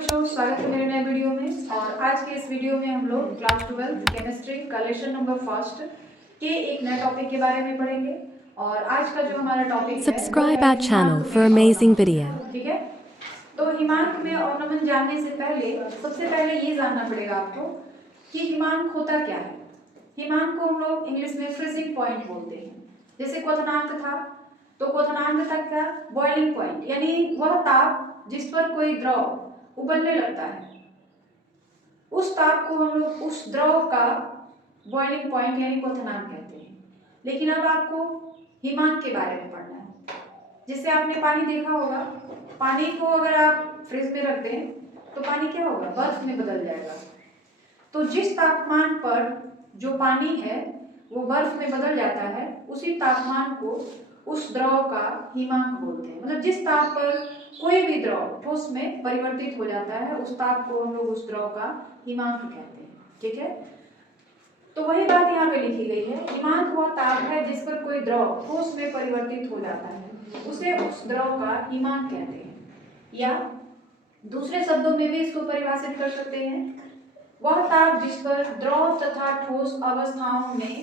बच्चों, स्वागत है मेरे नए वीडियो में। और आज के इस वीडियो में हम लोग क्लास 12 केमिस्ट्री का लेसन नंबर फर्स्ट के एक नए टॉपिक के बारे में पढ़ेंगे। और आज का जो हमारा टॉपिक है Subscribe our channel for amazing video. ठीक है। तो हिमांक में अवनमन जानने से पहले सबसे पहले ये जानना पड़ेगा आपको कि हिमांक होता क्या है। हिमांक को हम लोग इंग्लिश में फ्रीजिंग पॉइंट बोलते हैं। जैसे क्वथनांक था, तो क्वथनांक तक का बॉइलिंग पॉइंट यानी वह ताप जिस पर कोई द्रव उबलने लगता है, उस ताप को हम लोग उस द्रव का बॉइलिंग पॉइंट यानी क्वथनांक कहते हैं। लेकिन अब आपको हिमांक के बारे में पढ़ना है। जैसे आपने पानी देखा होगा, पानी को अगर आप फ्रिज में रख दें तो पानी क्या होगा, बर्फ में बदल जाएगा। तो जिस तापमान पर जो पानी है वो बर्फ में बदल जाता है, उसी तापमान को उस द्रव का हिमांक बोलते हैं। मतलब जिस ताप पर कोई भी द्रव ठोस में परिवर्तित हो जाता है, उस ताप को हम लोग उस द्रव का हिमांक कहते हैं। ठीक है। तो वही बात यहाँ पे लिखी गई है, हिमांक वह ताप है जिस पर कोई द्रव ठोस में परिवर्तित हो जाता है, उसे उस द्रव का हिमांक कहते हैं। या दूसरे शब्दों में भी इसको परिभाषित कर सकते हैं, वह ताप जिस पर द्रव तथा ठोस अवस्थाओं में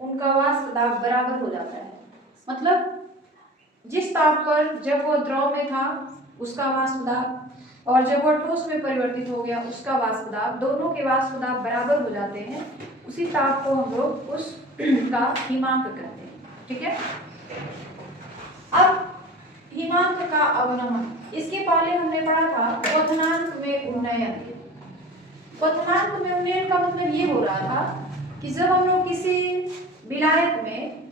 उनका वाष्प दाब बराबर हो जाता है। मतलब जिस ताप पर जब वह द्रव में था उसका वाष्प दाब और जब वह ठोस में परिवर्तित हो गया उसका वाष्प दाब, दोनों के वाष्प दाब बराबर हो जाते हैं, उसी ताप को हम लोग उसका हिमांक कहते हैं। ठीक है। अब हिमांक का अवनमन, इसके पहले हमने पढ़ा था क्वथनांक में उन्नयन। क्वथनांक में उन्नयन का मतलब ये हो रहा था कि जब हम लोग किसी विलायक में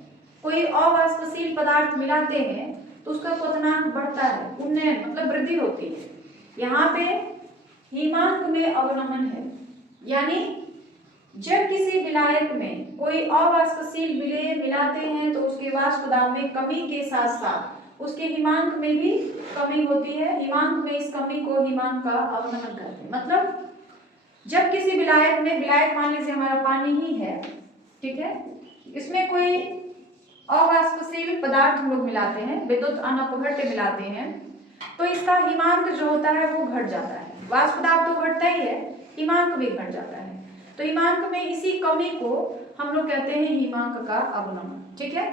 कोई अवाष्पशील पदार्थ मिलाते हैं तो उसका क्वथनांक बढ़ता है, उन्नयन मतलब वृद्धि होती है। यहाँ पे हिमांक में अवनमन है, यानी जब किसी विलायक में कोई अवाष्पशील विलेय मिलाते हैं तो उसके वाष्प दाब में कमी के साथ साथ उसके हिमांक में भी कमी होती है। हिमांक में इस कमी को हिमांक का अवनमन कहते हैं। मतलब जब किसी विलायक में, विलायक मान लीजिए हमारा पानी ही है, ठीक है, इसमें कोई अवाष्पशील पदार्थ हम लोग मिलाते हैं, विद्युत अनपघट्य मिलाते हैं, तो इसका हिमांक जो होता है वो घट जाता है। वाष्प दाब तो घटता ही है, हिमांक भी घट जाता है। तो हिमांक में इसी कमी को हम लोग कहते हैं हिमांक का अवनमन। ठीक है।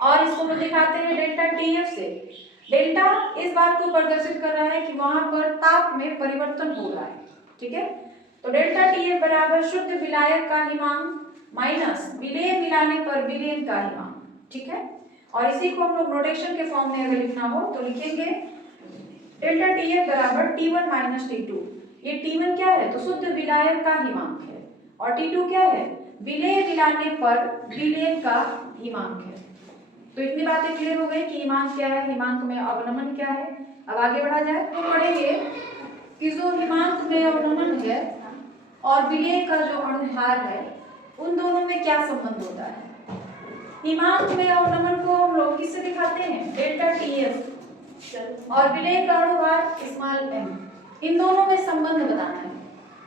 और इसको हम दिखाते हैं डेल्टा टीएफ से। डेल्टा इस बात को प्रदर्शित कर रहा है कि वहां पर ताप में परिवर्तन हो रहा है। ठीक है। तो डेल्टा टीएफ बराबर शुद्ध विलायक का हिमांक माइनस विलेय मिलाने पर विलेयन का हिमांक। ठीक है। और इसी को हम लोग नोटेशन के फॉर्म में अगर लिखना हो तो लिखेंगे डेल्टा टीएफ बराबर T1 माइनस T2। ये T1 क्या है, तो शुद्ध विलायक का हिमांक है, और T2 क्या है, विलेय मिलाने पर विलेयन का हिमांक है। तो इतनी बातें क्लियर हो गई कि हिमांक क्या है, हिमांक में अवनमन क्या है। अब आगे बढ़ा जाए तो पढ़ेंगे कि जो हिमांक में अवनमन है और विलेय का जो अणुभार है, उन दोनों में क्या संबंध होता है। हिमांक में अवनमन को हम लोग किससे दिखाते हैं, डेल्टा टीएफ, और विलेय का अणुभार स्मॉल एम। इन दोनों में संबंध बताना है।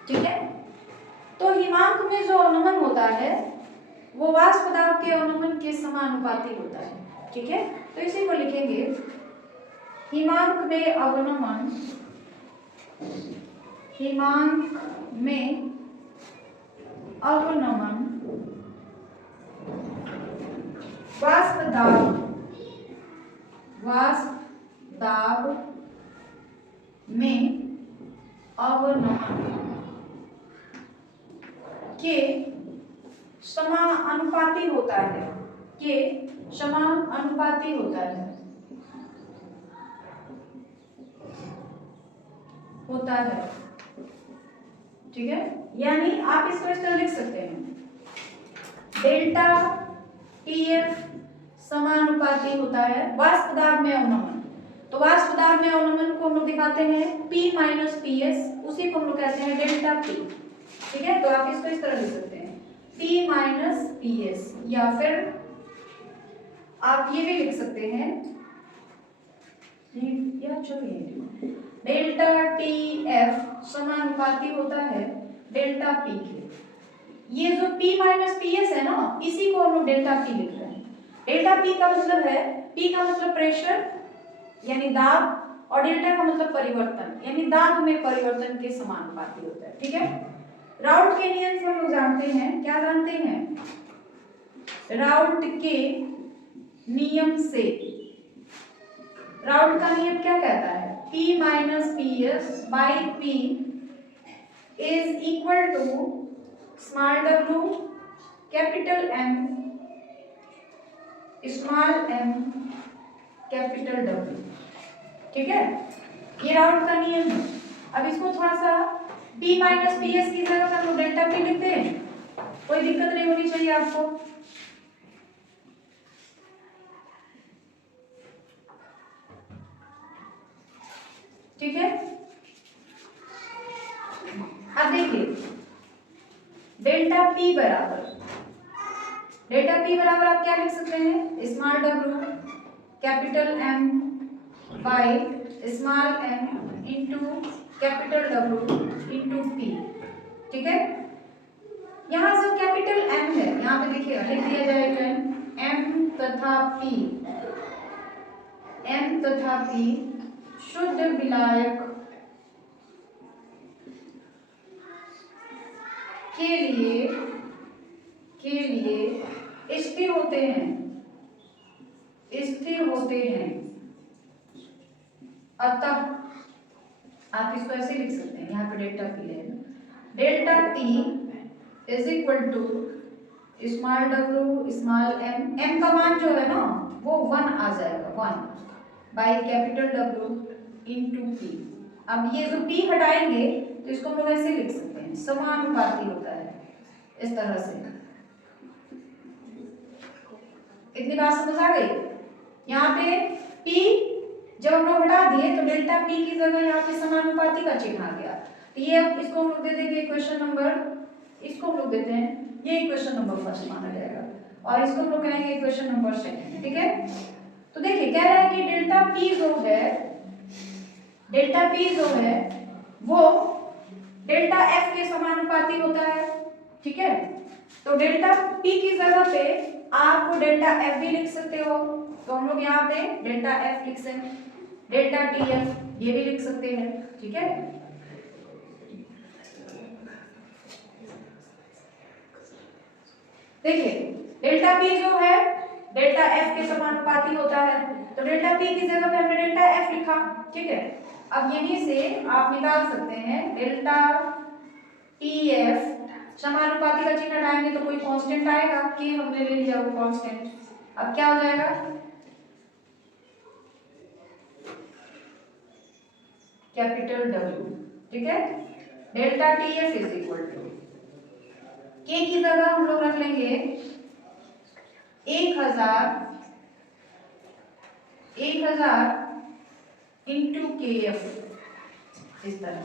ठीक है। तो हिमांक में जो अवनमन होता है वो वाष्प दाब के अवनमन के समानुपाती होता है। ठीक है। तो इसी को लिखेंगे हिमांक में अवनमन, हिमांक में अवनमन वाष्प दाब में अवनमन के समानुपाती होता है, के समानुपाती होता है, ठीक है। यानी आप इसको इस तरह लिख सकते हैं, डेल्टा टीएफ समानुपाती होता है वाष्प दाब में अवनमन। तो वाष्प दाब में अवनमन को हम लोग दिखाते हैं P माइनस PS, उसी को हम लोग कहते हैं डेल्टा P। ठीक है। तो आप इसको इस तरह लिख सकते हैं P माइनस PS, या फिर आप ये भी लिख सकते हैं, या चलिए डेल्टा TF समानुपाती होता है डेल्टा P के। ये जो P माइनस PS है ना, इसी को हम लोग डेल्टा P लिख रहे हैं। डेल्टा P का मतलब है, P का मतलब प्रेशर यानी दाब, और डेल्टा का मतलब परिवर्तन, यानी दाब में परिवर्तन के समानुपाती होता है। ठीक है, राउल्ट के नियम से हम लोग जानते हैं, क्या जानते हैं? राउल्ट के नियम से, राउल्ट का नियम क्या कहता है? P minus P S by P is equal to small W capital M small M capital W. ठीक है, ये राउल्ट का नियम है। अब इसको थोड़ा सा P माइनस पी एस की जगह पर हम लोग डेल्टा P लिखते हैं, कोई दिक्कत नहीं होनी चाहिए आपको। ठीक है, अब देखिए डेल्टा P बराबर आप क्या लिख सकते हैं? Small W capital M by small m into capital W into P। ठीक है, यहाँ से कैपिटल M है, यहाँ पे देखिए लिख दिया जाएगा M तथा P शुद्ध विलायक के लिए स्थिर होते हैं, अतः आप इसको ऐसे लिख सकते हैं, यहाँ पे डेल्टा P है, delta T is equal to small W small m का मान जो है ना वो 1 आ जाएगा, 1 by capital W into P। अब ये जो P हटाएंगे तो इसको हम लोग ऐसे लिख सकते हैं, समानुपाती होता है इस तरह से। इतनी बात समझ आ गई? यहाँ पे P जब हम लोग हटा दिए तो डेल्टा P की जगह यहाँ पे समानुपाती का चिन्ह आ गया, तो ये इसको हम लोग दे देंगे इक्वेशन नंबर, इसको हम लोग देते हैं, ये इक्वेशन नंबर फर्स्ट माना जाएगा और इसको हम लोग कहेंगे इक्वेशन नंबर सेकंड। ठीक है, तो देखिए कह रहा है कि डेल्टा P जो है वो डेल्टा F के समानुपाती होता है। ठीक है, तो डेल्टा P की जगह पे आप डेल्टा F भी लिख सकते हो, तो हम लोग यहाँ पे डेल्टा F लिख सकते हैं, डेल्टा TF ये भी लिख सकते हैं। ठीक है, देखिए डेल्टा P जो है डेल्टा F के समानुपाती होता है, तो डेल्टा P की जगह पे हमने डेल्टा F लिखा। ठीक है, अब यहीं से आप निकाल सकते हैं डेल्टा TF, समानुपाती का चिन्ह हटाएंगे तो कोई कांस्टेंट आएगा, कि हमने ले लिया वो कांस्टेंट, अब क्या हो जाएगा? Capital W। ठीक है, delta TF is equal to K की जगह हम लोग रख लेंगे 1000 इंटू KF, इस तरह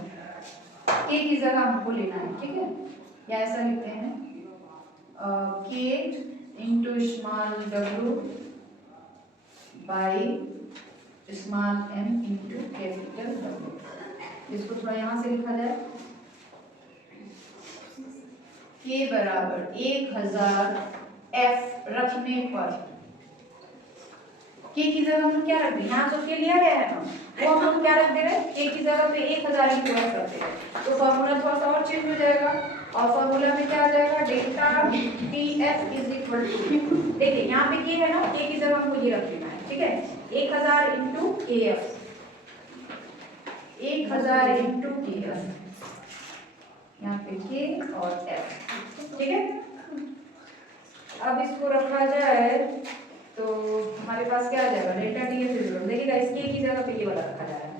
K की जगह हमको लेना है। ठीक है, या ऐसा लिखते हैं K into small W by small m into capital W। इसको थोड़ा यहाँ से लिखा जाए, K बराबर 1000 F रखने पर K की जगह हम क्या रख दें? यहाँ जो K लिया गया है ना वो हम लोग क्या रख दे रहे हैं? K की जगह पे 1000 इंटू F रखते हैं, तो फॉर्मूला थोड़ा सा और चेंज हो जाएगा और फॉर्मूला में क्या आ जाएगा? Delta TF is equal to, देखिए यहाँ पे K है ना, K की जगह हमको ये रख देना है। ठीक है, 1000 इंटू KF, 1000 इंटू KF, यहाँ पे K और F। ठीक है, अब इसको रखा जाए तो हमारे पास क्या आ जाएगा? डेल्टा TF इज इक्वल, देखिएगा इस K की जगह पे ये वाला रखा जाएगा,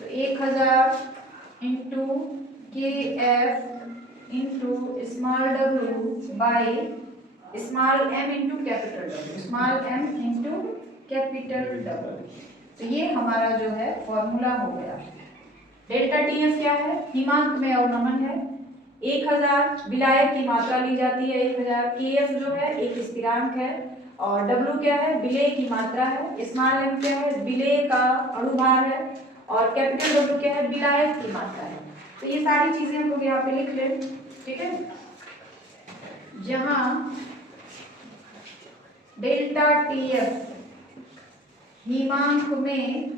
तो 1000 into KF into small W by small m into capital W, small m into capital W। तो ये हमारा जो है फॉर्मूला हो गया। डेल्टा TF क्या है? हिमांक में अवनमन है, 1000 विलायक की मात्रा ली जाती है 1000, KF जो है एक स्थिरांक है और W क्या है? विलेय की मात्रा है, स्मॉल m क्या है? विलेय का अणुभार है और कैपिटल W क्या है? विलायक की मात्रा है। तो ये सारी चीजें हम लोग यहाँ पे लिख लें। ठीक है, जहां डेल्टा TF हिमांक में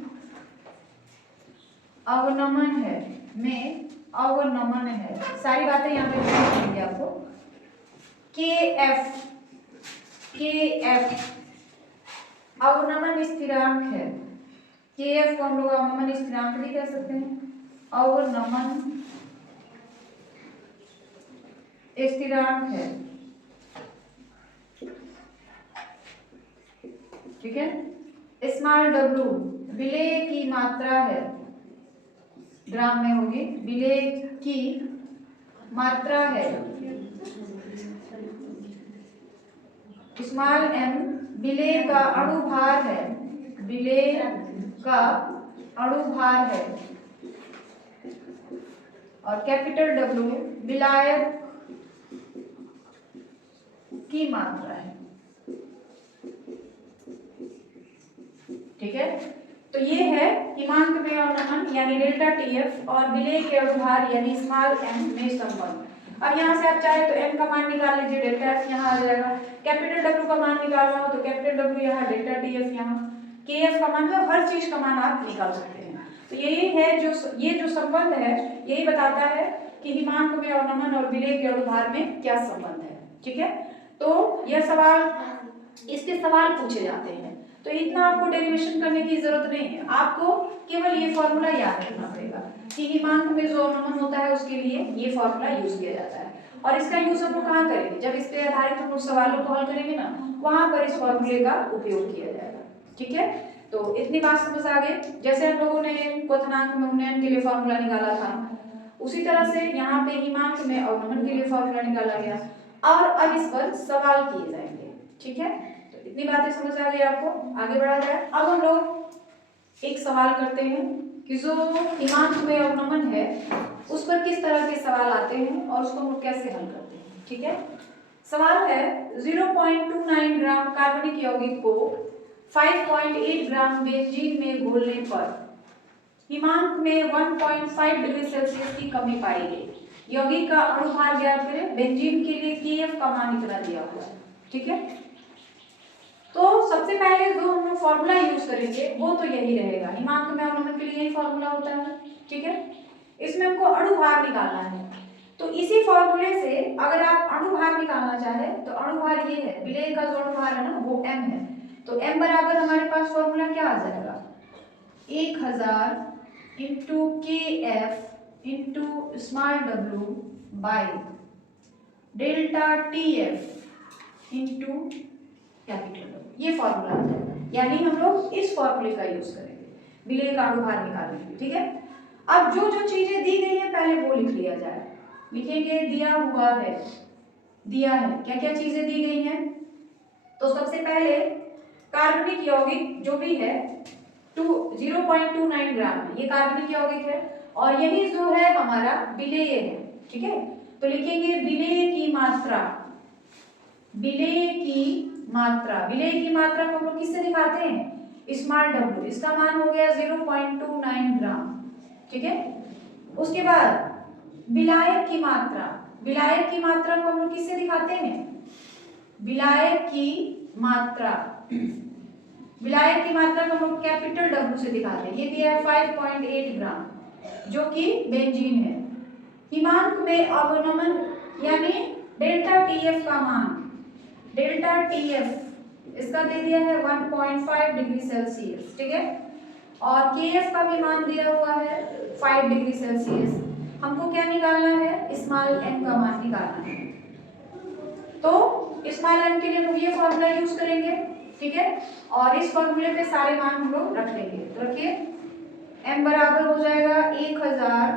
अवनमन है, में अवनमन है, सारी बातें यहाँ पे लिख देंगे आपको। KF, KF अवनमन स्थिरांक है। KF को हम लोग अवनमन स्थिरांक भी कह सकते हैं, अवनमन स्थिरांक है, ठीक है। स्मॉल w विलेय की मात्रा है, ग्राम में होगी, विलेय की मात्रा है। स्मॉल m विलेय का अणुभार है, विलेय का अणुभार है। और कैपिटल W विलायक की मात्रा है, ठीक है। तो ये है हिमांक में अवनमन यानी डेल्टा TF और विलेय के अणुभार यानी स्मॉल m में संबंध। अब यहाँ से आप चाहे तो m का मान निकाल लीजिए, डेल्टा F यहाँ आ जाएगा। कैपिटल W का मान निकालना हो तो कैपिटल W यहाँ, डेल्टा TF यहाँ, KF का मान, मतलब हर चीज का मान आप निकाल सकते हैं। तो यही है जो संबंध है, यही बताता है कि हिमांक में अवनमन और विलेय के अणुभार में क्या संबंध है, ठीक है। तो यह सवाल, इसके सवाल पूछे जाते हैं, तो इतना आपको डेरिवेशन करने की जरूरत नहीं है, आपको केवल ये फॉर्मूला याद रखना पड़ेगा कि हिमांक में जो अवनमन होता है उसके लिए ये फॉर्मूला यूज किया जाता है। और इसका यूज हम लोग कहाँ करेंगे, जब इस पे आधारित हम लोग सवालों को हल करेंगे ना, वहां पर इस फॉर्मूले का उपयोग किया जाएगा, ठीक है। तो इतनी बात समझ आ गई। जैसे हम लोगों ने क्वथनांक में उन्नयन के लिए फॉर्मूला निकाला था, उसी तरह से यहाँ पे हिमांक में अवनमन के लिए फॉर्मूला निकाला गया, और अब इस पर सवाल किए जाएंगे, ठीक है। तो इतनी बातें समझ आ गई आपको, आगे बढ़ा जाए। अब हम लोग एक सवाल करते हैं कि जो हिमांक में अवनमन है उस पर किस तरह के सवाल आते हैं और उसको हम लोग कैसे हल करते हैं, ठीक है। सवाल है 0.29 ग्राम कार्बनिक यौगिक को 5.8 ग्राम बेंजीन में घोलने पर हिमांक में 1.5 डिग्री सेल्सियस की कमी पाई गई। यौगिक का अणुभार ज्ञात करें। बेंजीन के लिए KF का मान इतना दिया हुआ है, ठीक है। तो सबसे पहले जो हम लोग फॉर्मूला यूज करेंगे वो तो यही रहेगा, हिमांक में अवनमन के लिए यही फॉर्मूला होता है, ठीक है। इसमें हमको अणुभार निकालना है, तो इसी फॉर्मूले से अगर आप अणुभार निकालना चाहे तो अणुभार ये है, विलेय का जो अणुभार है ना वो m है, तो m बराबर हमारे पास फॉर्मूला क्या आ जाएगा, 1000 into KF into small w by delta TF into capital W, ये फॉर्मूला आ जाएगा। यानी हम लोग इस फॉर्मूले का यूज करेंगे विलेय का अणुभार निकालने के लिए, ठीक है। अब जो जो चीजें दी गई है पहले वो लिख लिया जाए, लिखेंगे दिया हुआ है, दिया है, क्या क्या चीजें दी गई हैं। तो सबसे पहले कार्बनिक यौगिक जो भी है 0.29 ग्राम है, ये कार्बनिक यौगिक है और यही जो है हमारा विलेय है, ठीक है। तो लिखेंगे विलेय की मात्रा, विलेय की मात्रा, विलेय की मात्रा को हम लोग किससे दिखाते हैं, स्मॉल w, इसका मान हो गया 0.29 ग्राम, ठीक है। उसके बाद विलायक की मात्रा, विलायक की मात्रा को हम लोग किससे दिखाते हैं, विलायक की मात्रा, विलायक की मात्रा को हम लोग कैपिटल W से दिखाते हैं, ये दिया है 5.8 ग्राम जो कि बेंजीन है। हिमांक में अवनमन यानी डेल्टा TF का मान, डेल्टा TF इसका दे दिया है 1.5 डिग्री सेल्सियस, ठीक है। और KF का भी मान दिया हुआ है 5 डिग्री सेल्सियस। हमको क्या निकालना है, स्मॉल m का मान निकालना है। तो स्मॉल m के लिए हम ये फॉर्मूला यूज करेंगे, ठीक है। और इस फॉर्मूले पे सारे मान हम लोग रख लेंगे, तो रखिए m बराबर हो जाएगा 1000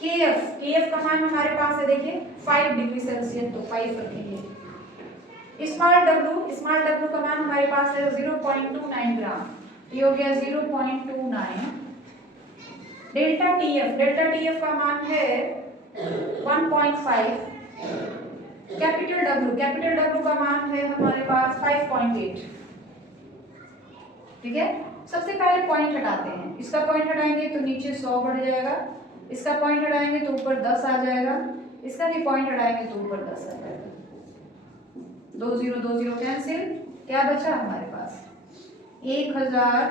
KF का मान हमारे पास है, देखिए 5 डिग्री सेल्सियस, तो 5 रखेंगे। स्मॉल w का मान हमारे पास है 0.29 ग्राम, ये हो गया 0.29। डेल्टा TF का मान है 1.5। कैपिटल W का मान है हमारे पास 5.8, ठीक है। सबसे पहले पॉइंट हटाते हैं, इसका पॉइंट हटाएंगे तो नीचे 100 बढ़ जाएगा, इसका पॉइंट हटाएंगे तो ऊपर 10 आ जाएगा, इसका भी पॉइंट हटाएंगे तो ऊपर 10 आ जाएगा। 2 0 कैंसिल, क्या बचा हमारे पास 1000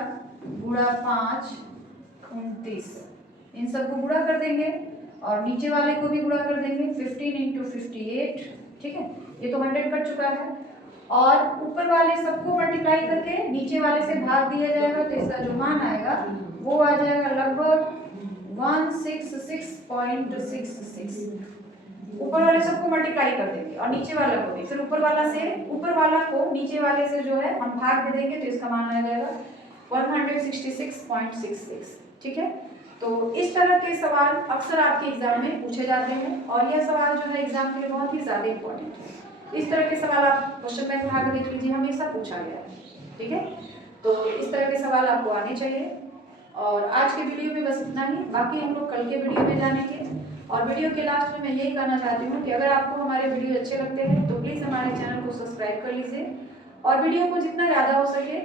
गुणा 5 29। इन सबको गुणा कर देंगे और नीचे वाले को भी गुणा कर देंगे 15 इंटू 58, ठीक है, ये तो 100 कट चुका है। और ऊपर वाले सबको मल्टीप्लाई करके नीचे वाले से भाग दिया जाएगा तो इसका जो मान आएगा वो आ जाएगा लगभग 166.66। ऊपर वाले सबको मल्टीप्लाई कर देंगे और नीचे वाला को भी, फिर ऊपर वाला को नीचे वाले से जो है हम भाग दे देंगे तो इसका मान आ जाएगा 166.66, ठीक है। तो इस तरह के सवाल अक्सर आपके एग्जाम में पूछे जाते हैं और यह सवाल जो है एग्जाम के लिए बहुत ही ज़्यादा इम्पोर्टेंट है। इस तरह के सवाल आप क्वेश्चन बैंक उठा कर देख लीजिए, हमेशा पूछा गया है, ठीक है। तो इस तरह के सवाल आपको आने चाहिए। और आज के वीडियो में बस इतना ही, बाकी हम लोग कल के वीडियो में जानेंगे। और वीडियो के लास्ट में मैं यही कहना चाहती हूँ कि अगर आपको हमारे वीडियो अच्छे लगते हैं तो प्लीज़ हमारे चैनल को सब्सक्राइब कर लीजिए और वीडियो को जितना ज़्यादा हो सके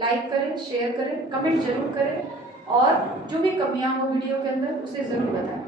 लाइक करें, शेयर करें, कमेंट जरूर करें और जो भी कमियां हो वीडियो के अंदर उसे ज़रूर बताएं।